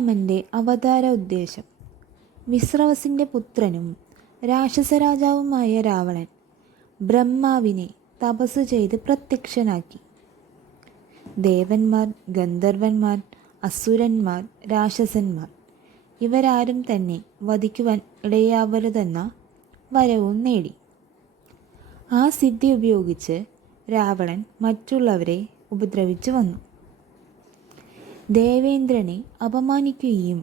ശ്രീരാമൻ്റെ അവതാര ഉദ്ദേശം. വിശ്രവസിൻ്റെ പുത്രനും രാക്ഷസരാജാവുമായ രാവണൻ ബ്രഹ്മാവിനെ തപസ് ചെയ്ത് പ്രത്യക്ഷനാക്കി. ദേവന്മാർ, ഗന്ധർവന്മാർ, അസുരന്മാർ, രാക്ഷസന്മാർ ഇവരാരും തന്നെ വധിക്കുവാൻ ഇടയാവരുതെന്ന വരവും നേടി. ആ സിദ്ധി ഉപയോഗിച്ച് രാവണൻ മറ്റുള്ളവരെ ഉപദ്രവിച്ചു വന്നു. ദേവേന്ദ്രനെ അപമാനിക്കുകയും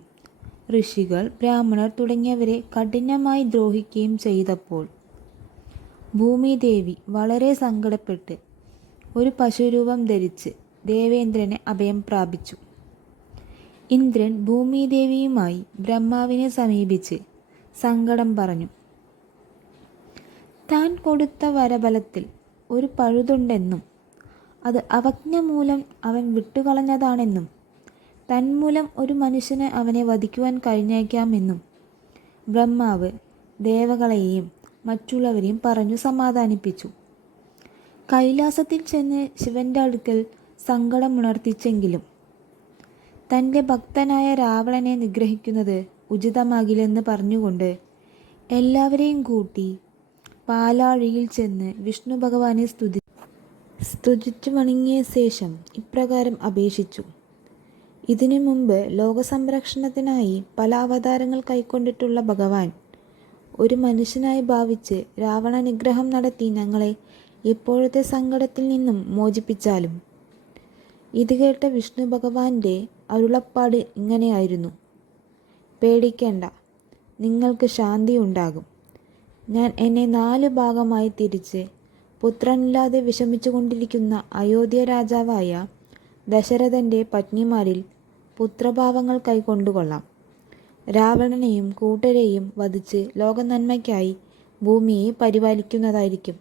ഋഷികൾ, ബ്രാഹ്മണർ തുടങ്ങിയവരെ കഠിനമായി ദ്രോഹിക്കുകയും ചെയ്തപ്പോൾ ഭൂമിദേവി വളരെ സങ്കടപ്പെട്ട് ഒരു പശുരൂപം ധരിച്ച് ദേവേന്ദ്രനെ അഭയം പ്രാപിച്ചു. ഇന്ദ്രൻ ഭൂമിദേവിയുമായി ബ്രഹ്മാവിനെ സമീപിച്ച് സങ്കടം പറഞ്ഞു. താൻ കൊടുത്ത വരബലത്തിൽ ഒരു പഴുതുണ്ടെന്നും അത് അവജ്ഞ മൂലം അവൻ വിട്ടുകളഞ്ഞതാണെന്നും തന്മൂലം ഒരു മനുഷ്യന് അവനെ വധിക്കുവാൻ കഴിഞ്ഞേക്കാമെന്നും ബ്രഹ്മാവ് ദേവകളെയും മറ്റുള്ളവരെയും പറഞ്ഞു സമാധാനിപ്പിച്ചു. കൈലാസത്തിൽ ചെന്ന് ശിവന്റെ അടുക്കൽ സങ്കടമുണർത്തിച്ചെങ്കിലും തൻ്റെ ഭക്തനായ രാവണനെ നിഗ്രഹിക്കുന്നത് ഉചിതമാകില്ലെന്ന് പറഞ്ഞുകൊണ്ട് എല്ലാവരെയും കൂട്ടി പാലാഴിയിൽ ചെന്ന് വിഷ്ണു ഭഗവാനെ സ്തുതിച്ചു വണങ്ങിയ ശേഷം ഇപ്രകാരം അപേക്ഷിച്ചു. ഇതിനു മുമ്പ് ലോകസംരക്ഷണത്തിനായി പല അവതാരങ്ങൾ കൈക്കൊണ്ടിട്ടുള്ള ഭഗവാൻ ഒരു മനുഷ്യനായി ഭാവിച്ച് രാവണ നിഗ്രഹം നടത്തി ഞങ്ങളെ ഇപ്പോഴത്തെ സങ്കടത്തിൽ നിന്നും മോചിപ്പിച്ചാലും. ഇത് കേട്ട വിഷ്ണു ഭഗവാന്റെ അരുളപ്പാട് ഇങ്ങനെയായിരുന്നു: പേടിക്കേണ്ട, നിങ്ങൾക്ക് ശാന്തി ഉണ്ടാകും. ഞാൻ എന്നെ 4 ഭാഗമായി തിരിച്ച് പുത്രനില്ലാതെ വിഷമിച്ചു കൊണ്ടിരിക്കുന്ന അയോധ്യ രാജാവായ ദശരഥൻ്റെ പത്നിമാരിൽ പുത്രഭാവങ്ങൾ കൈക്കൊണ്ടുകൊള്ളാം. രാവണനെയും കൂട്ടരെയും വധിച്ച് ലോക നന്മയ്ക്കായി ഭൂമിയെ പരിപാലിക്കുന്നതായിരിക്കും.